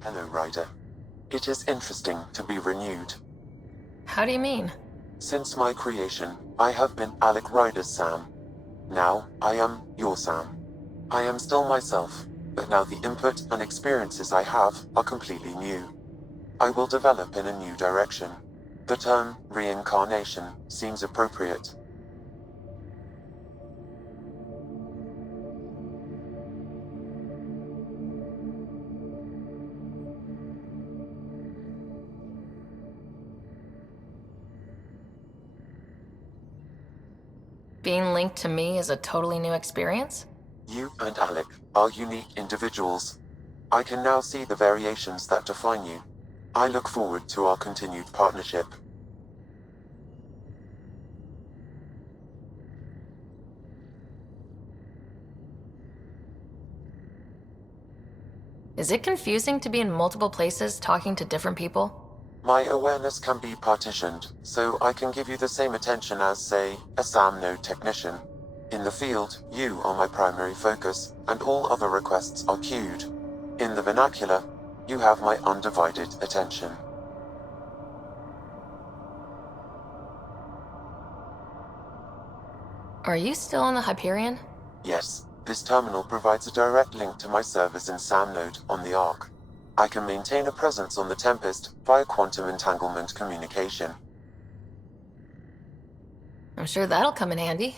Hello, Ryder. It is interesting to be renewed. How do you mean? Since my creation, I have been Alec Ryder's Sam. Now, I am your Sam. I am still myself, but now the input and experiences I have are completely new. I will develop in a new direction. The term reincarnation seems appropriate. Being linked to me is a totally new experience? You and Alec are unique individuals. I can now see the variations that define you. I look forward to our continued partnership. Is it confusing to be in multiple places talking to different people? My awareness can be partitioned, so I can give you the same attention as, say, a SAM node technician. In the field, you are my primary focus, and all other requests are queued. In the vernacular, you have my undivided attention. Are you still on the Hyperion? Yes, this terminal provides a direct link to my servers in SAM node on the Ark. I can maintain a presence on the Tempest via quantum entanglement communication. I'm sure that'll come in handy.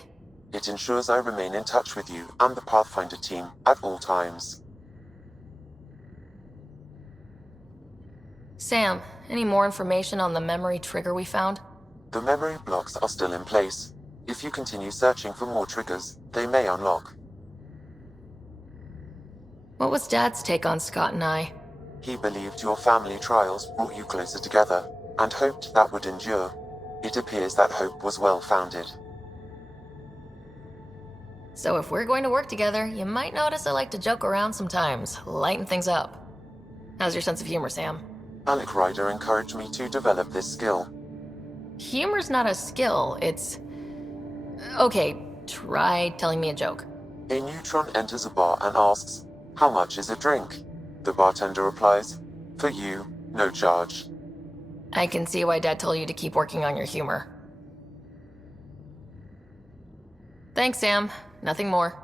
It ensures I remain in touch with you and the Pathfinder team at all times. Sam, any more information on the memory trigger we found? The memory blocks are still in place. If you continue searching for more triggers, they may unlock. What was Dad's take on Scott and I? He believed your family trials brought you closer together, and hoped that would endure. It appears that hope was well-founded. So if we're going to work together, you might notice I like to joke around sometimes, lighten things up. How's your sense of humor, Sam? Alec Ryder encouraged me to develop this skill. Humor's not a skill, it's... Okay, try telling me a joke. A neutron enters a bar and asks, "How much is a drink?" The bartender replies, "For you, no charge." I can see why Dad told you to keep working on your humor. Thanks, Sam. Nothing more.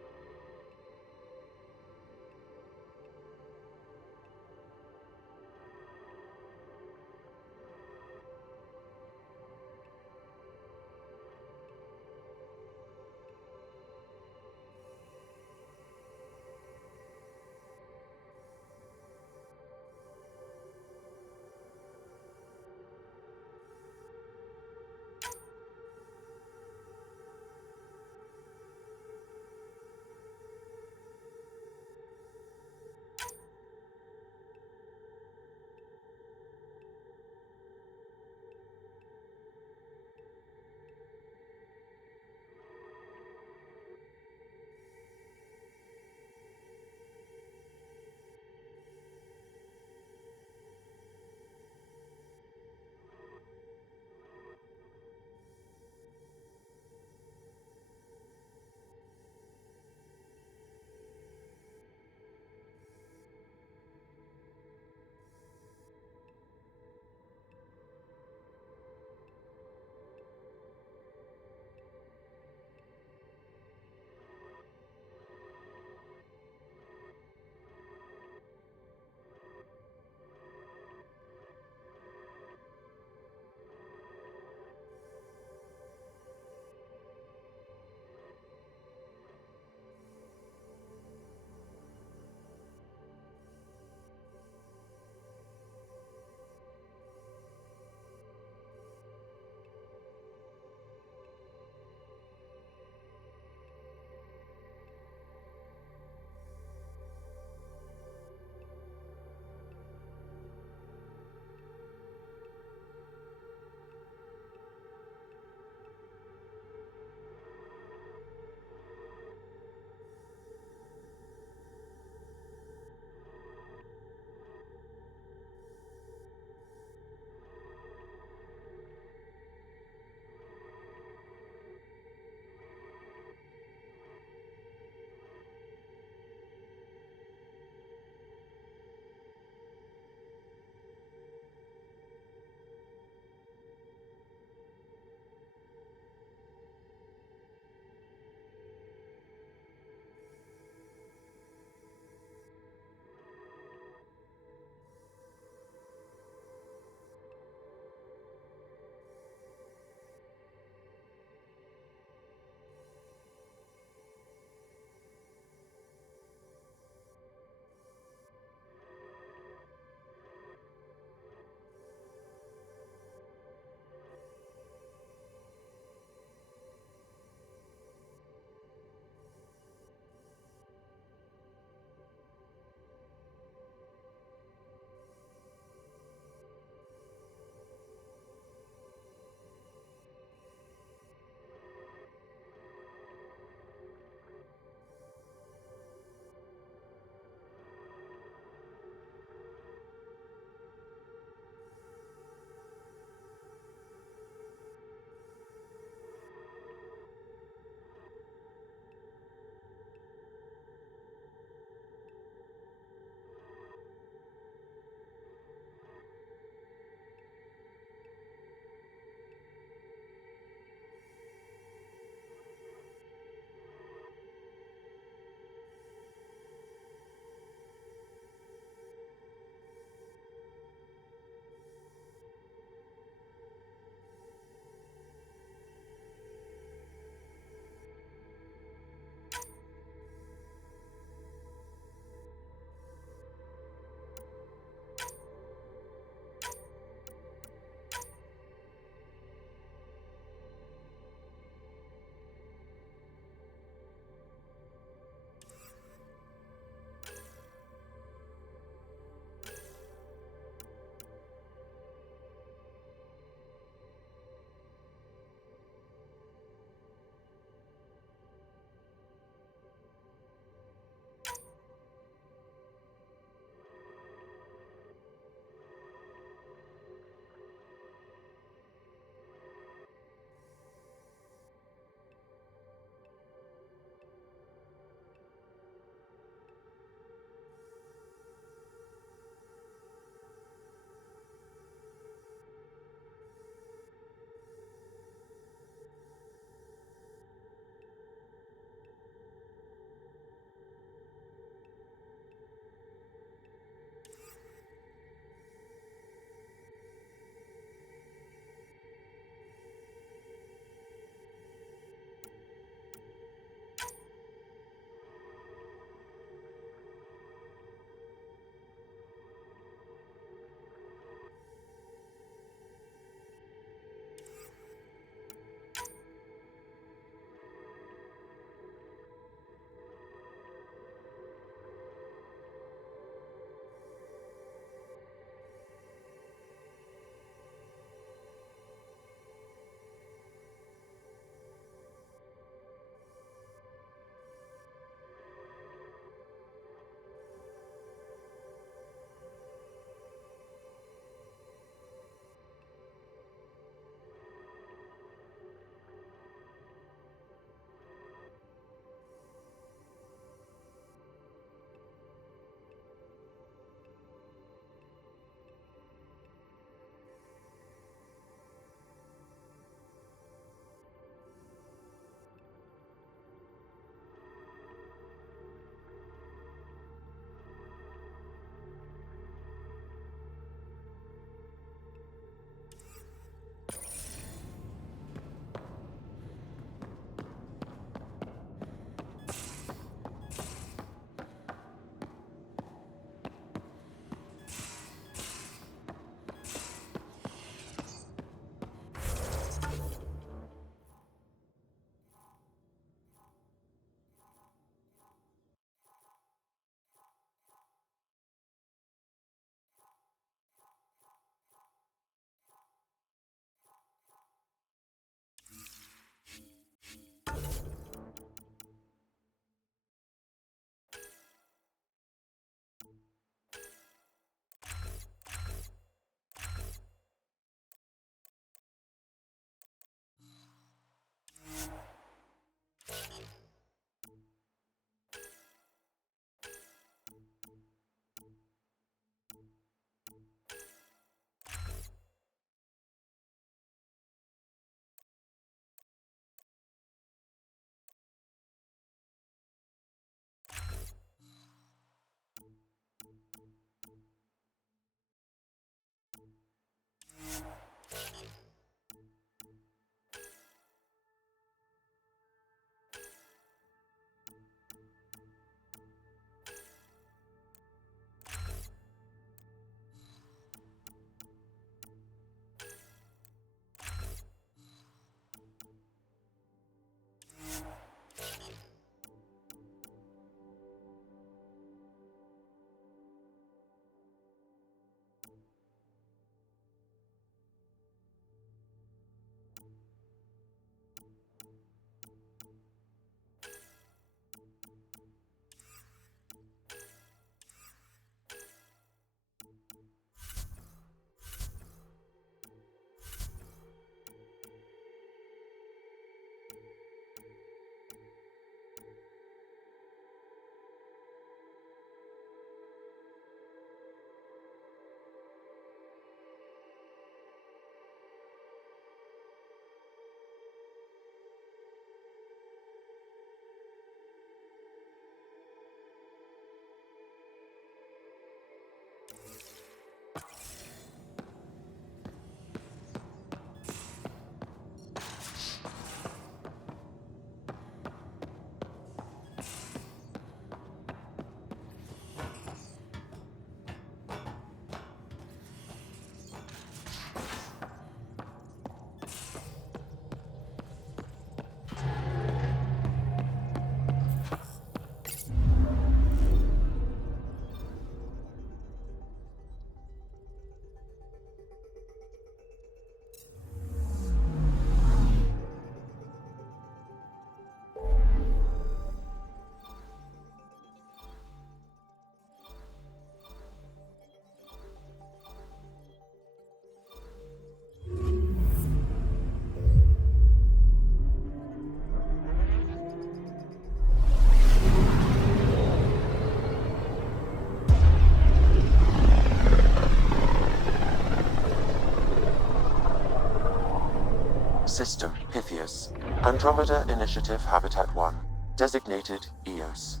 System Pythias. Andromeda Initiative Habitat 1. Designated EOS.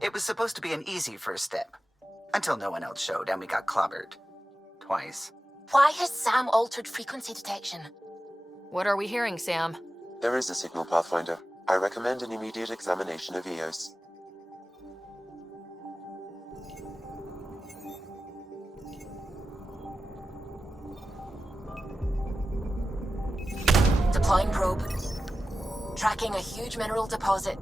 It was supposed to be an easy first step. Until no one else showed and we got clobbered. Twice. Why has Sam altered frequency detection? What are we hearing, Sam? There is a signal, Pathfinder. I recommend an immediate examination of EOS. Deploying probe. Tracking a huge mineral deposit.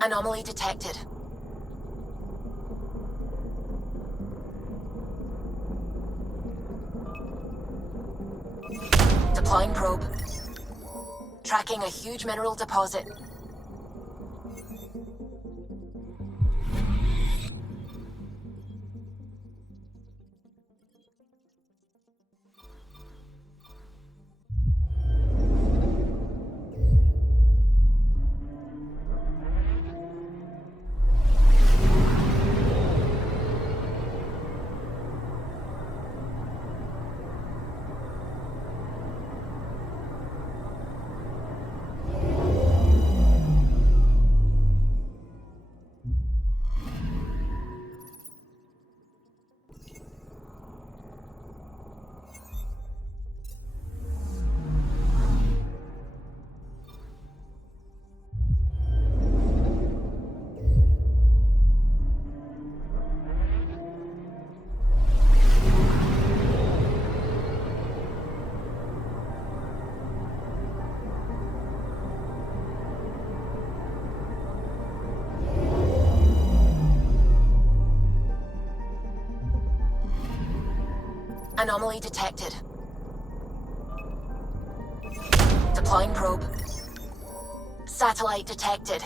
Anomaly detected. Deploying probe. Tracking a huge mineral deposit. Anomaly detected. Deploying probe. Satellite detected.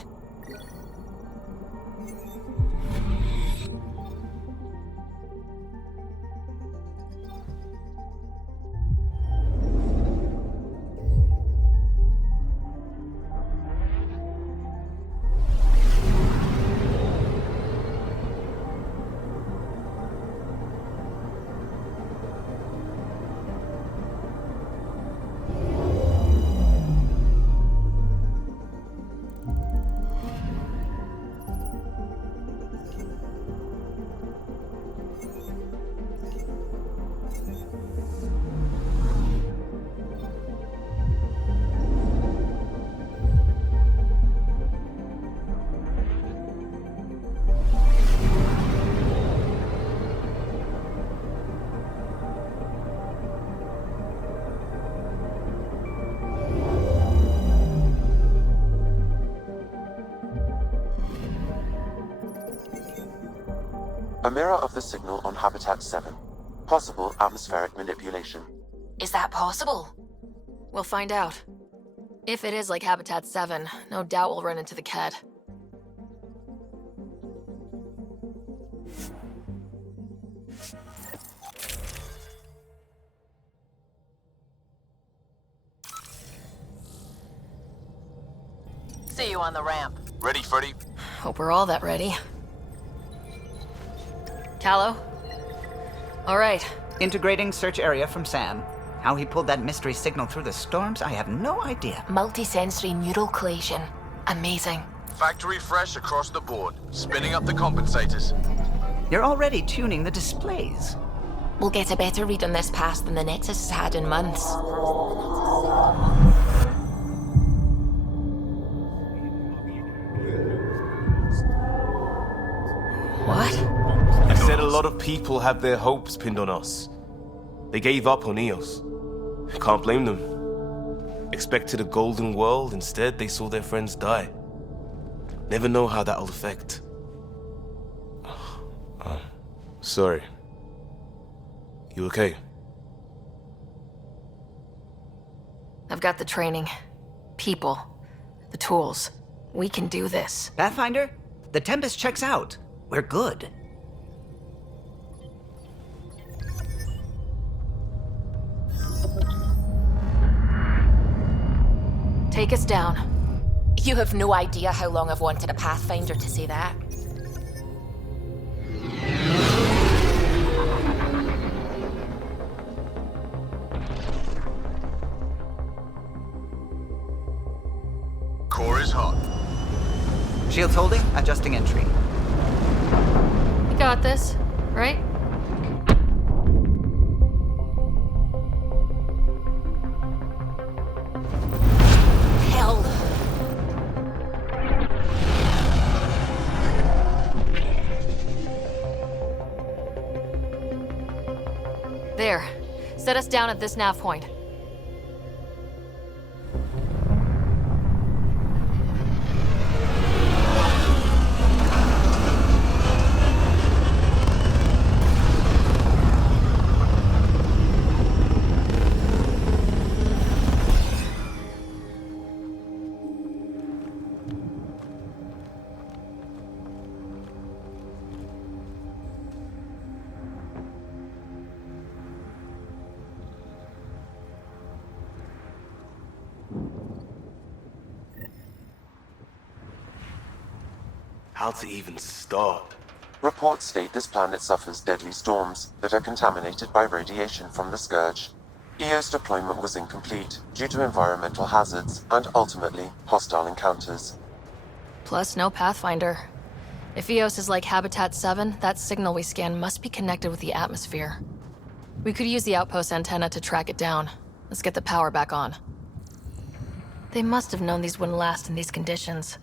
A mirror of the signal on Habitat 7. Possible atmospheric manipulation. Is that possible? We'll find out. If it is like Habitat 7, no doubt we'll run into the Ked. See you on the ramp. Ready, Freddy? Hope we're all that ready. Callow? All right. Integrating search area from Sam. How he pulled that mystery signal through the storms, I have no idea. Multisensory neural collation. Amazing. Factory fresh across the board. Spinning up the compensators. You're already tuning the displays. We'll get a better read on this pass than the Nexus has had in months. What? I said a lot of people have their hopes pinned on us. They gave up on EOS. Can't blame them. Expected a golden world, instead they saw their friends die. Never know how that'll affect. Sorry. You okay? I've got the training, people, the tools. We can do this. Pathfinder, the Tempest checks out. We're good. Take us down. You have no idea how long I've wanted a Pathfinder to say that. Core is hot. Shields holding, adjusting entry. We got this, right? Hell. There. Set us down at this nav point. How to even start? Reports state this planet suffers deadly storms that are contaminated by radiation from the Scourge. EO's deployment was incomplete due to environmental hazards and ultimately hostile encounters. Plus, no Pathfinder. If EOS is like Habitat 7, that signal we scan must be connected with the atmosphere. We could use the outpost antenna to track it down. Let's get the power back on. They must have known these wouldn't last in these conditions.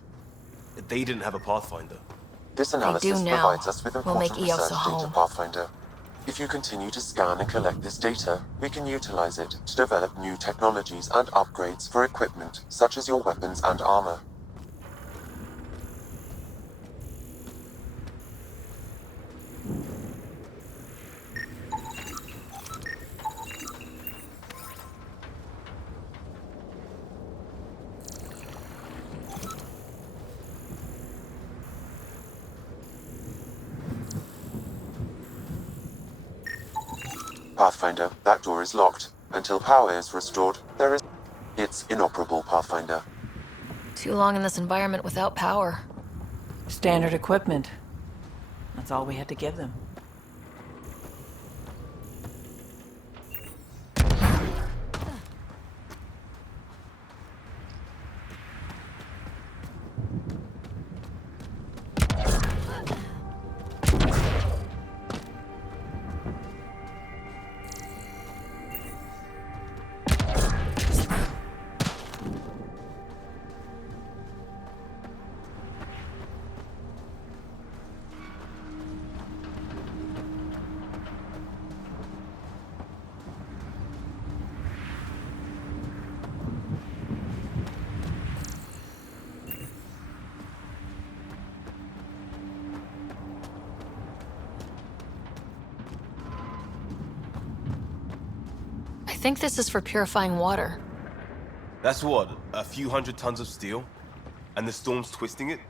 They didn't have a Pathfinder. This analysis do now. provides us with We'll important make EOS research a data, home. Pathfinder. If you continue to scan and collect this data, we can utilize it to develop new technologies and upgrades for equipment, such as your weapons and armor. Pathfinder, that door is locked. Until power is restored, It's inoperable, Pathfinder. Too long in this environment without power. Standard equipment. That's all we had to give them. I think this is for purifying water. That's what, a few hundred tons of steel? And the storm's twisting it?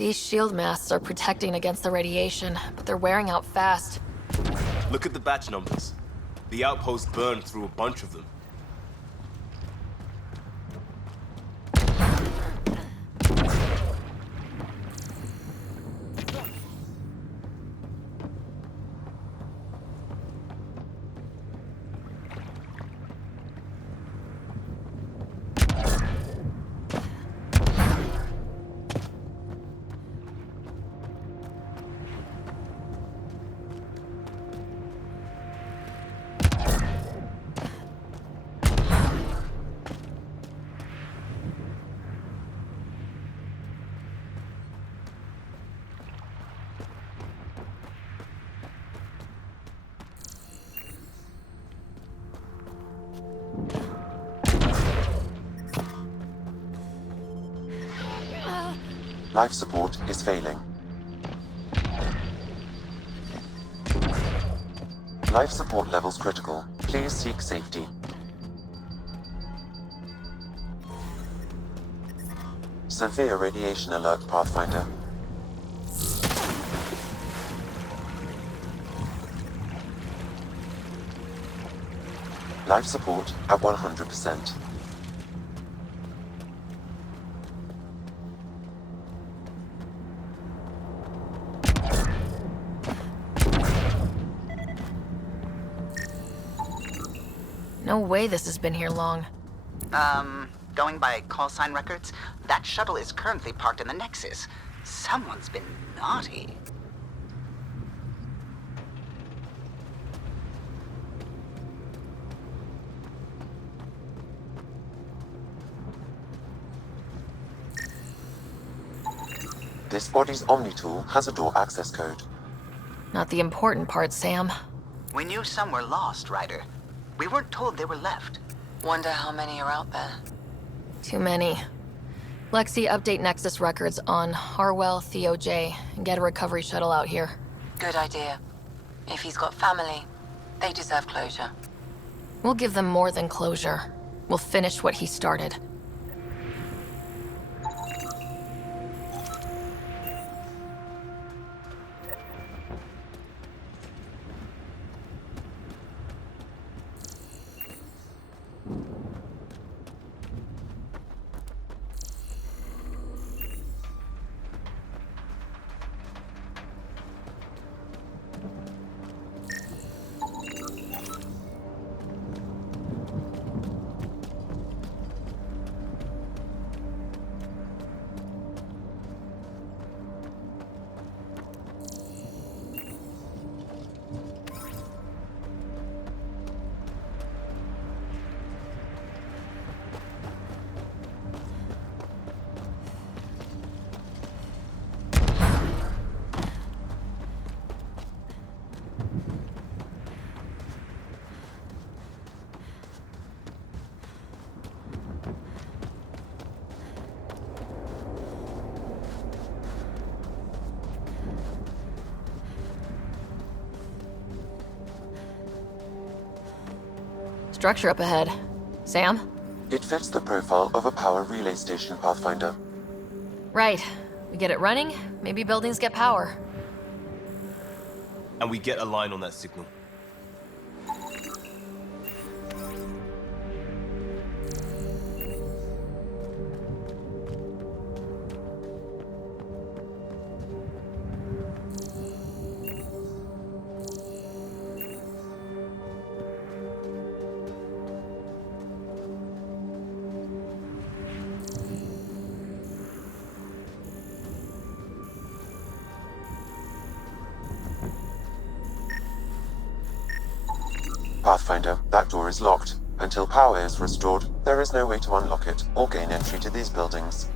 These shield masts are protecting against the radiation, but they're wearing out fast. Look at the batch numbers. The outpost burned through a bunch of them. Life support is failing. Life support levels critical. Please seek safety. Severe radiation alert, Pathfinder. Life support at 100%. No way this has been here long. Going by call sign records, that shuttle is currently parked in the Nexus. Someone's been naughty. This body's Omni tool has a door access code. Not the important part, Sam. We knew some were lost, Ryder. We weren't told they were left. Wonder how many are out there. Too many. Lexi, update Nexus records on Harwell Theo J and get a recovery shuttle out here. Good idea. If he's got family, they deserve closure. We'll give them more than closure. We'll finish what he started. Structure up ahead. Sam? It fits the profile of a power relay station, Pathfinder. Right. We get it running, maybe buildings get power. And we get a line on that signal. Pathfinder, that door is locked. Until power is restored, there is no way to unlock it or gain entry to these buildings.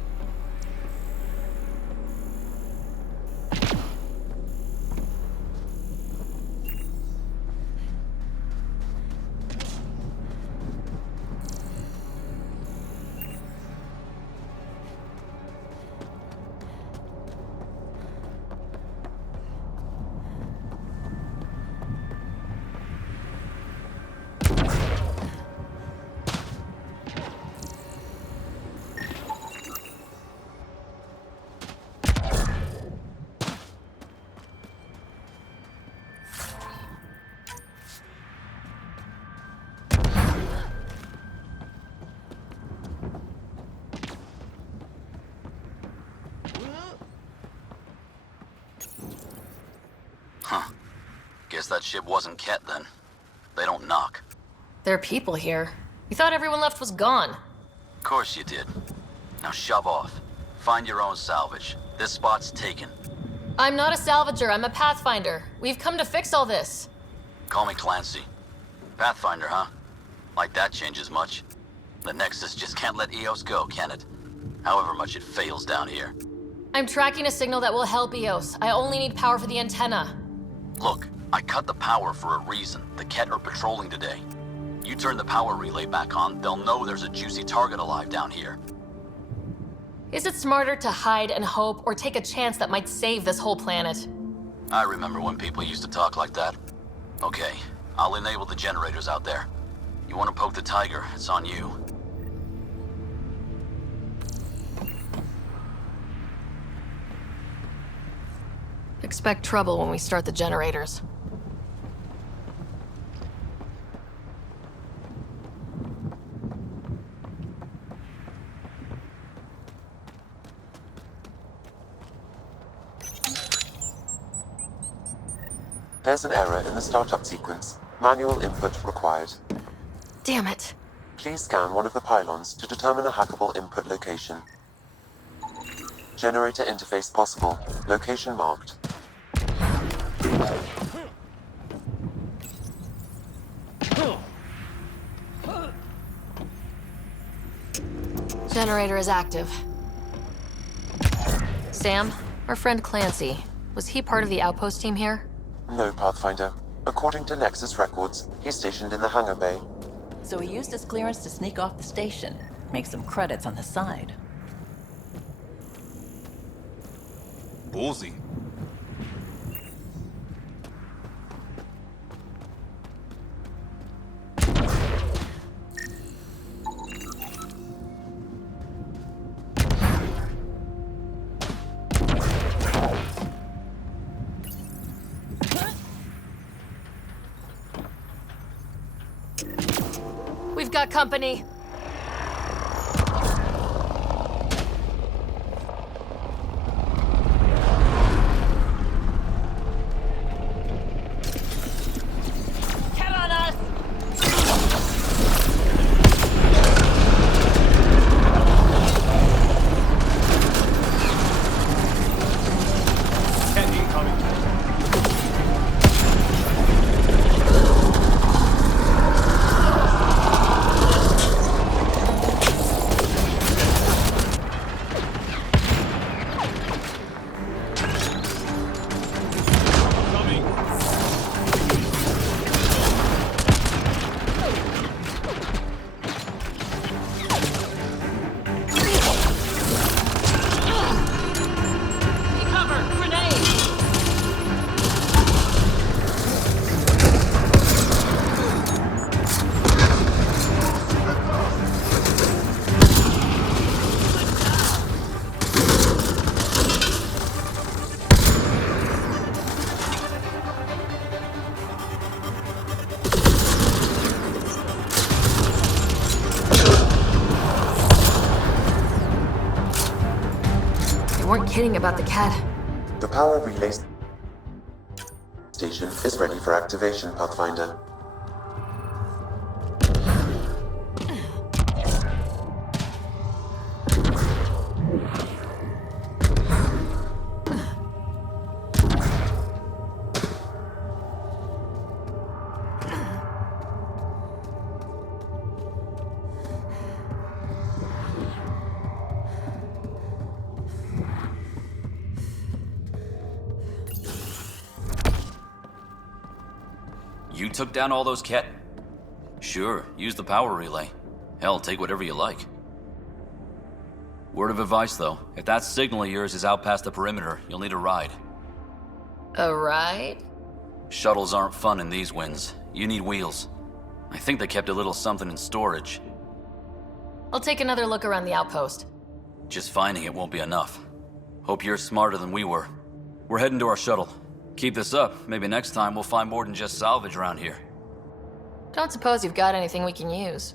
Huh. Guess that ship wasn't Ket then. They don't knock. There are people here. We thought everyone left was gone. Of course you did. Now shove off. Find your own salvage. This spot's taken. I'm not a salvager, I'm a pathfinder. We've come to fix all this. Call me Clancy. Pathfinder, huh? Like that changes much. The Nexus just can't let EOS go, can it? However much it fails down here. I'm tracking a signal that will help EOS. I only need power for the antenna. Look, I cut the power for a reason. The Ket are patrolling today. You turn the power relay back on, they'll know there's a juicy target alive down here. Is it smarter to hide and hope, or take a chance that might save this whole planet? I remember when people used to talk like that. Okay, I'll enable the generators out there. You want to poke the tiger, it's on you. Expect trouble when we start the generators. There's an error in the startup sequence. Manual input required. Damn it. Please scan one of the pylons to determine a hackable input location. Generator interface possible. Location marked. Generator is active. Sam, our friend Clancy, was he part of the outpost team here? No, Pathfinder. According to Nexus records, he's stationed in the hangar bay. So he used his clearance to sneak off the station, make some credits on the side. Ballsy. We've got company. Come on us! Ket incoming. Coming. Cover! Grenade! They weren't kidding about the cat. The power relay station is ready for activation, Pathfinder. You took down all those Ket? Sure, use the power relay. Hell, take whatever you like. Word of advice, though. If that signal of yours is out past the perimeter, you'll need a ride. A ride? Shuttles aren't fun in these winds. You need wheels. I think they kept a little something in storage. I'll take another look around the outpost. Just finding it won't be enough. Hope you're smarter than we were. We're heading to our shuttle. Keep this up. Maybe next time we'll find more than just salvage around here. Don't suppose you've got anything we can use.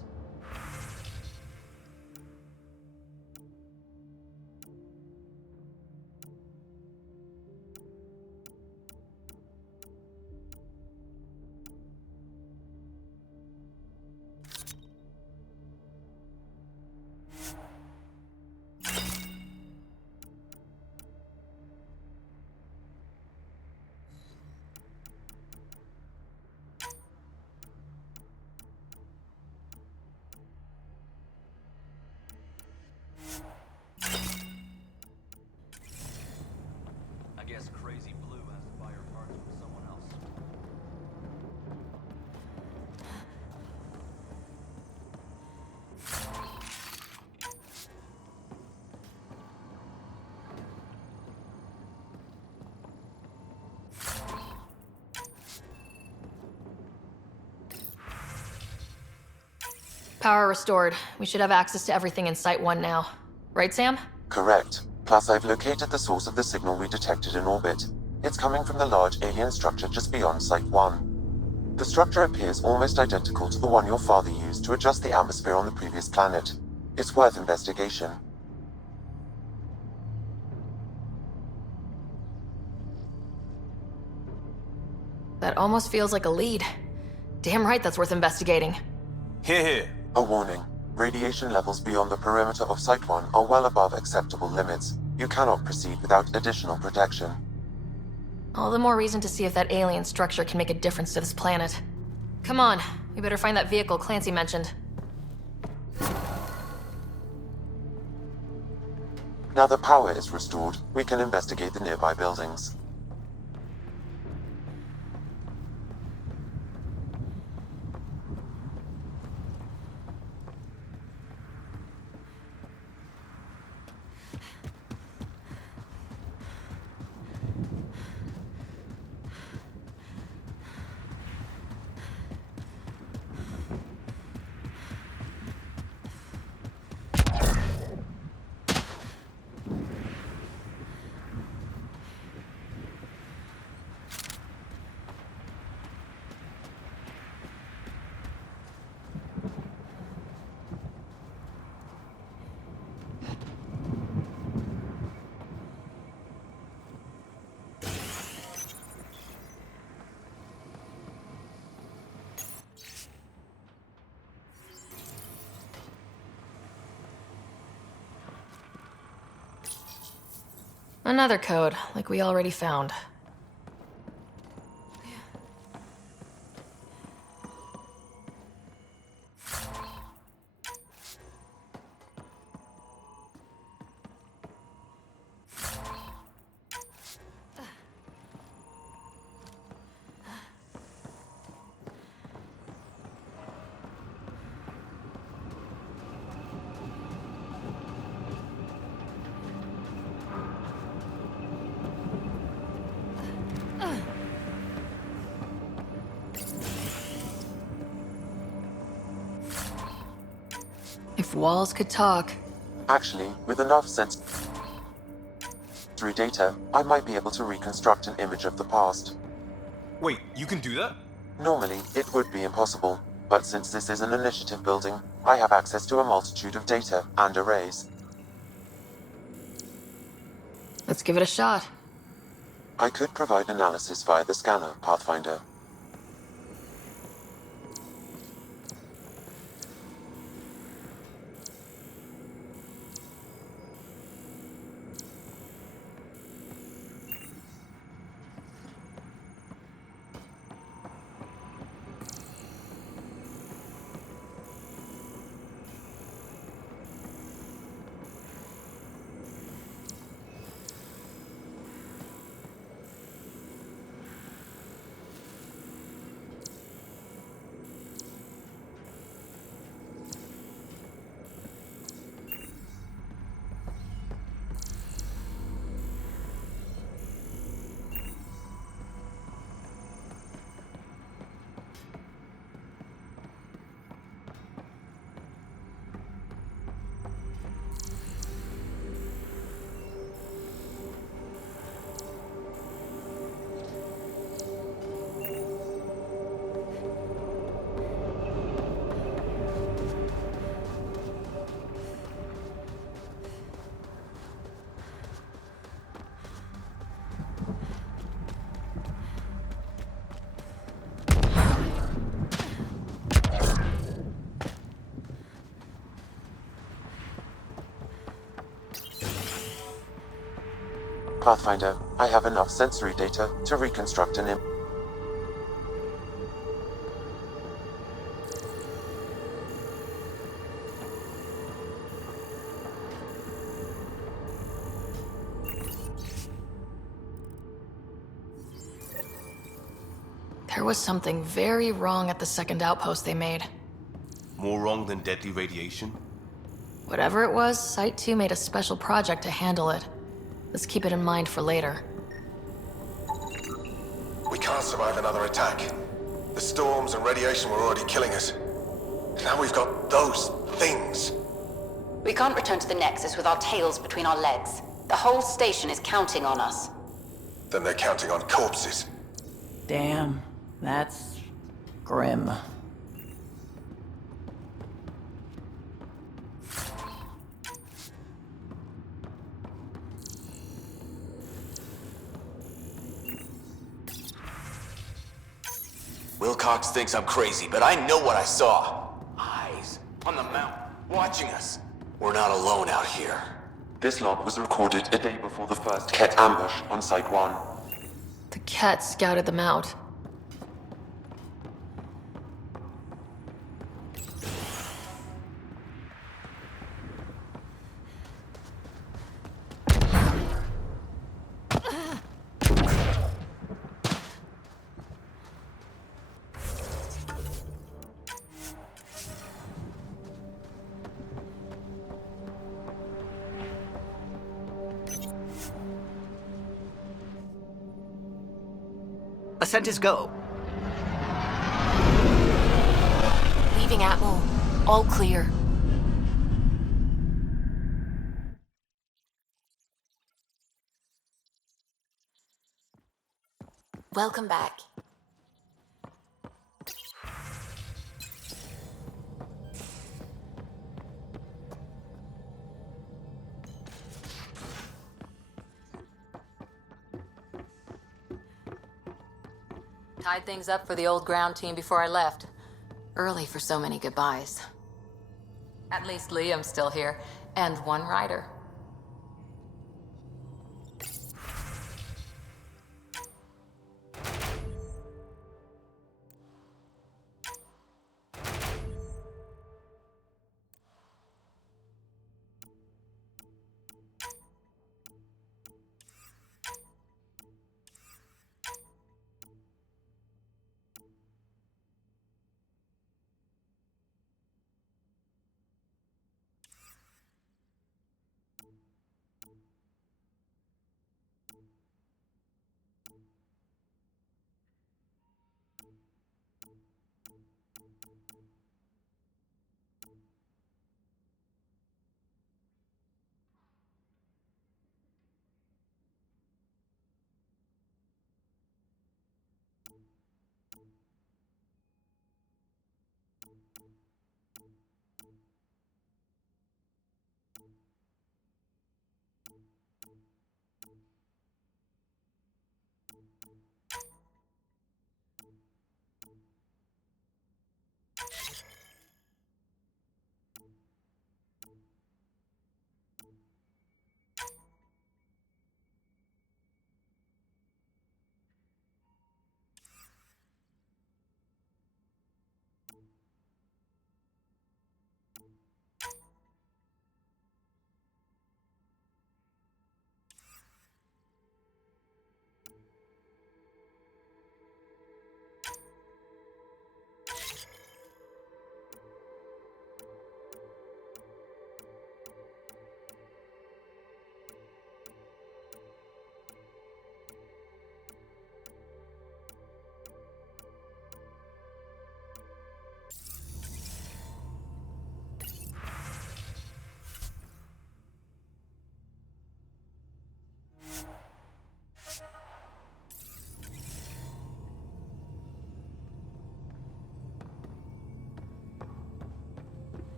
Power restored. We should have access to everything in Site 1 now. Right, Sam? Correct. Plus, I've located the source of the signal we detected in orbit. It's coming from the large alien structure just beyond Site 1. The structure appears almost identical to the one your father used to adjust the atmosphere on the previous planet. It's worth investigation. That almost feels like a lead. Damn right that's worth investigating. Here, here. A warning. Radiation levels beyond the perimeter of Site 1 are well above acceptable limits. You cannot proceed without additional protection. All the more reason to see if that alien structure can make a difference to this planet. Come on, we better find that vehicle Clancy mentioned. Now the power is restored, we can investigate the nearby buildings. Another code, like we already found. If walls could talk. Actually, with enough sensory data, I might be able to reconstruct an image of the past. Wait, you can do that? Normally, it would be impossible, but since this is an initiative building, I have access to a multitude of data and arrays. Let's give it a shot. I could provide analysis via the scanner, Pathfinder. Pathfinder, I have enough sensory data to reconstruct an image. There was something very wrong at the second outpost they made. More wrong than deadly radiation? Whatever it was, Site 2 made a special project to handle it. Let's keep it in mind for later. We can't survive another attack. The storms and radiation were already killing us. Now we've got those things. We can't return to the Nexus with our tails between our legs. The whole station is counting on us. Then they're counting on corpses. Damn, that's grim. Wilcox thinks I'm crazy, but I know what I saw. Eyes on the mountain, watching us. We're not alone out here. This log was recorded a day before the first Ket ambush on Site 1. The Ket scouted them out. Ascent is go. Leaving Atmo. All clear. Welcome back. Tied things up for the old ground team before I left. Early for so many goodbyes. At least Liam's still here, and one rider.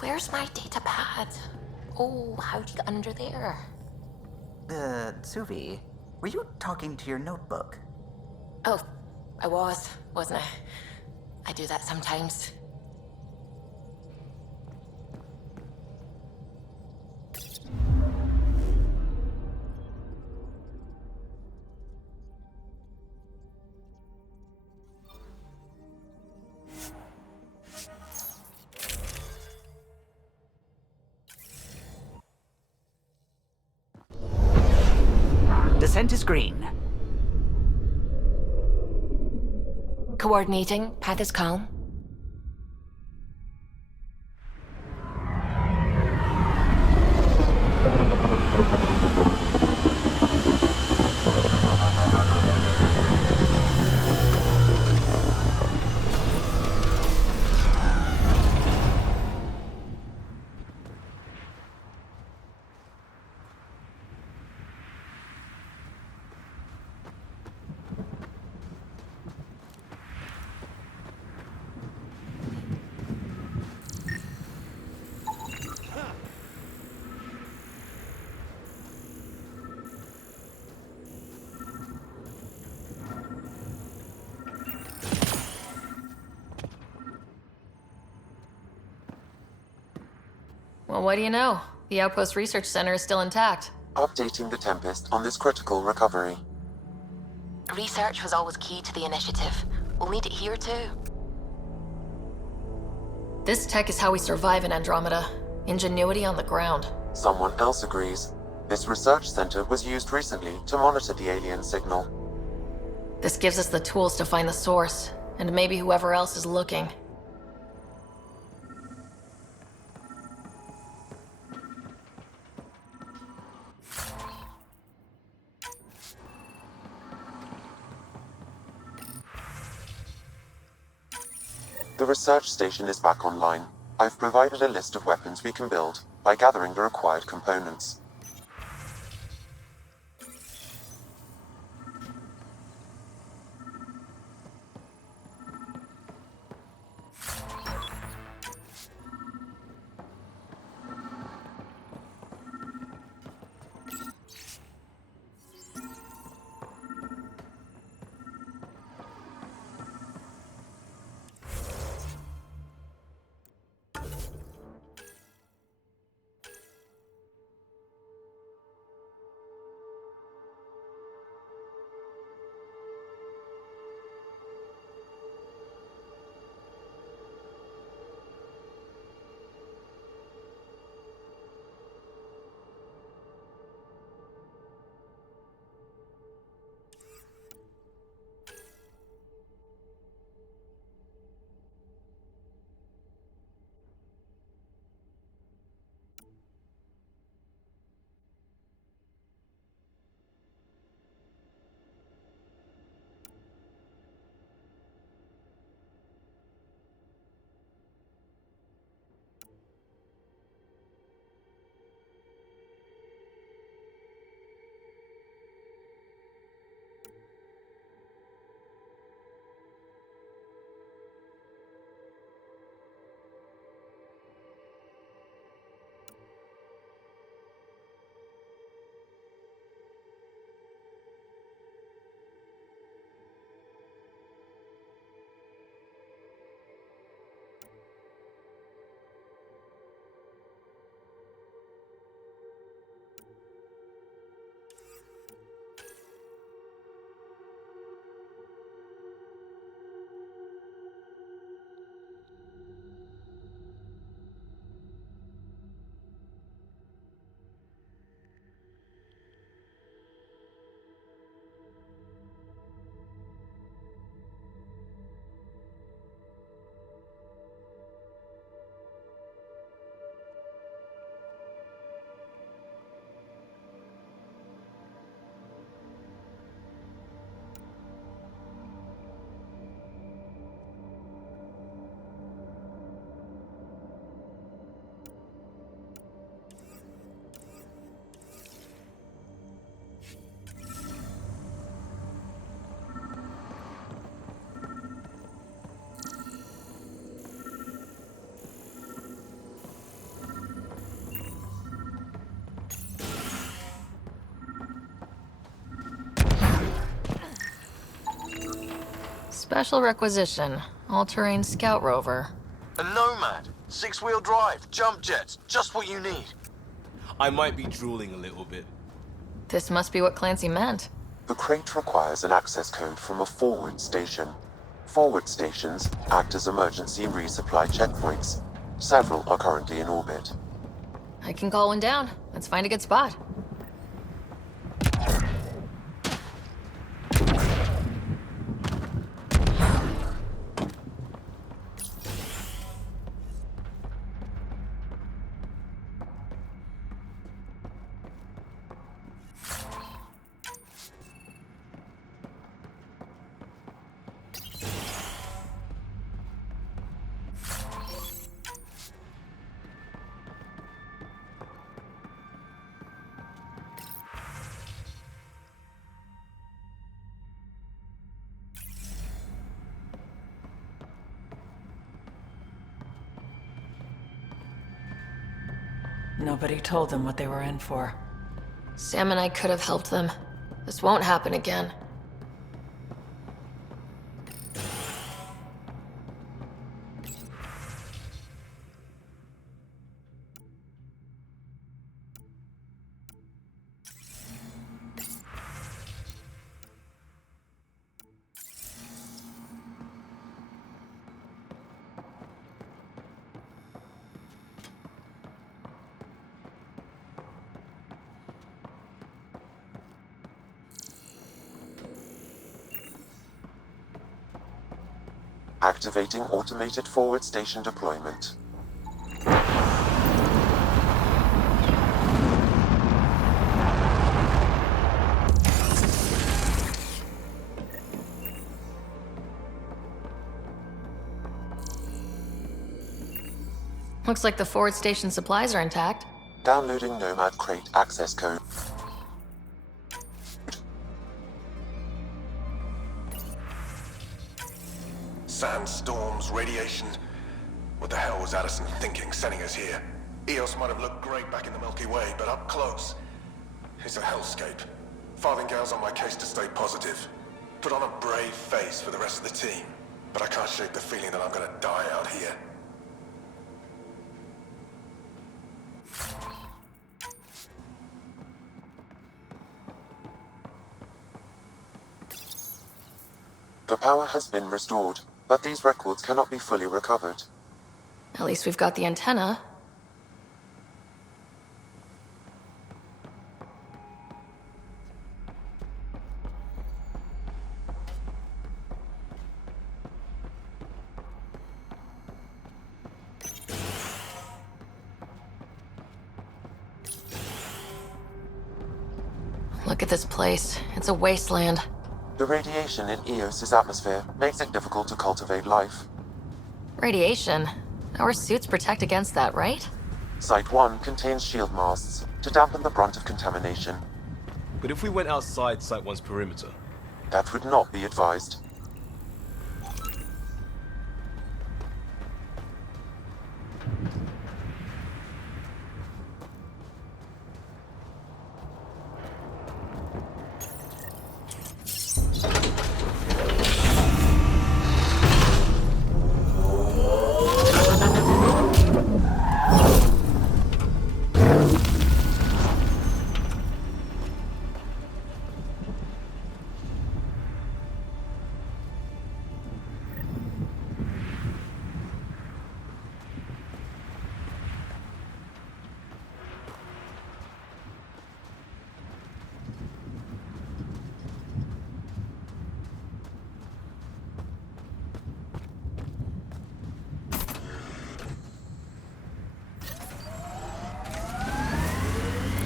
Where's my data pad? Oh, how'd you get under there? Suvi, were you talking to your notebook? Oh, I wasn't I? I do that sometimes. Descent is green. Coordinating. Path is calm. Well, what do you know? The Outpost Research Center is still intact. Updating the Tempest on this critical recovery. Research was always key to the initiative. We'll need it here too. This tech is how we survive in Andromeda. Ingenuity on the ground. Someone else agrees. This research center was used recently to monitor the alien signal. This gives us the tools to find the source, and maybe whoever else is looking. The research station is back online. I've provided a list of weapons we can build by gathering the required components. Special requisition. All-terrain scout rover. A Nomad. 6-wheel drive. Jump jets. Just what you need. I might be drooling a little bit. This must be what Clancy meant. The crate requires an access code from a forward station. Forward stations act as emergency resupply checkpoints. Several are currently in orbit. I can call one down. Let's find a good spot. Nobody told them what they were in for. Sam and I could have helped them. This won't happen again. Activating automated forward station deployment. Looks like the forward station supplies are intact. Downloading Nomad Crate access code. Sandstorms, radiation. What the hell was Addison thinking, sending us here? Eos might have looked great back in the Milky Way, but up close, it's a hellscape. Farthingale's on my case to stay positive. Put on a brave face for the rest of the team, but I can't shake the feeling that I'm gonna die out here. The power has been restored, but these records cannot be fully recovered. At least we've got the antenna. Look at this place. It's a wasteland. The radiation in Eos's atmosphere makes it difficult to cultivate life. Radiation? Our suits protect against that, right? Site 1 contains shield masts to dampen the brunt of contamination. But if we went outside Site 1's perimeter? That would not be advised.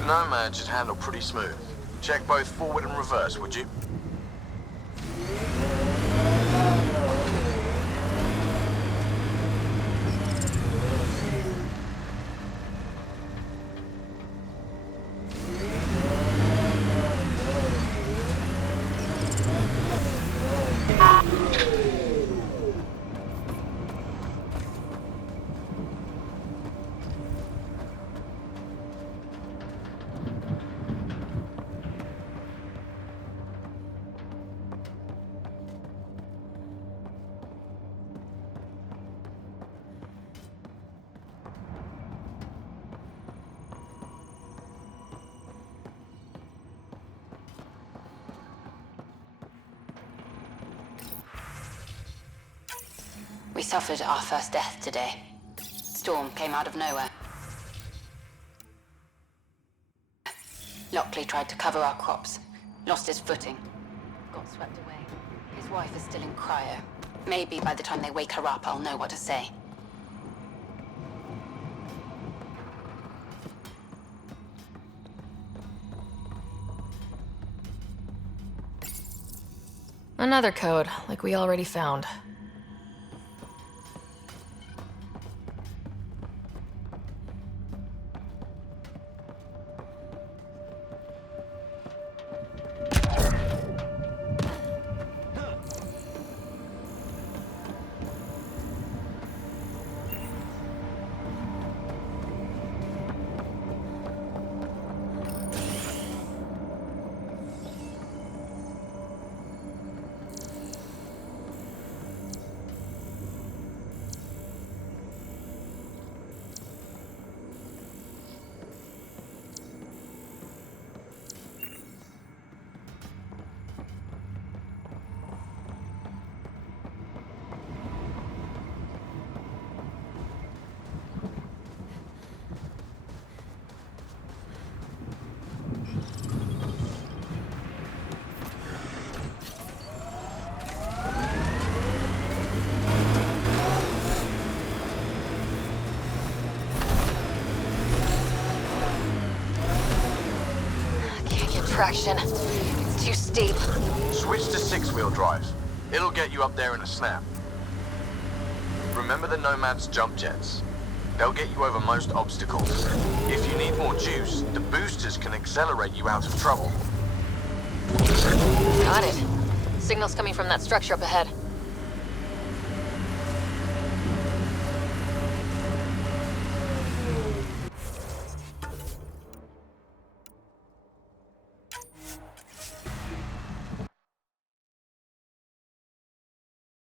Nomad should handle pretty smooth. Check both forward and reverse, would you? We suffered our first death today. Storm came out of nowhere. Lockley tried to cover our crops, lost his footing, got swept away. His wife is still in cryo. Maybe by the time they wake her up, I'll know what to say. Another code, like we already found. traction. It's too steep. Switch to six-wheel drive. It'll get you up there in a snap. Remember the Nomad's jump jets? They'll get you over most obstacles. If you need more juice, the boosters can accelerate you out of trouble. Got it. Signal's coming from that structure up ahead.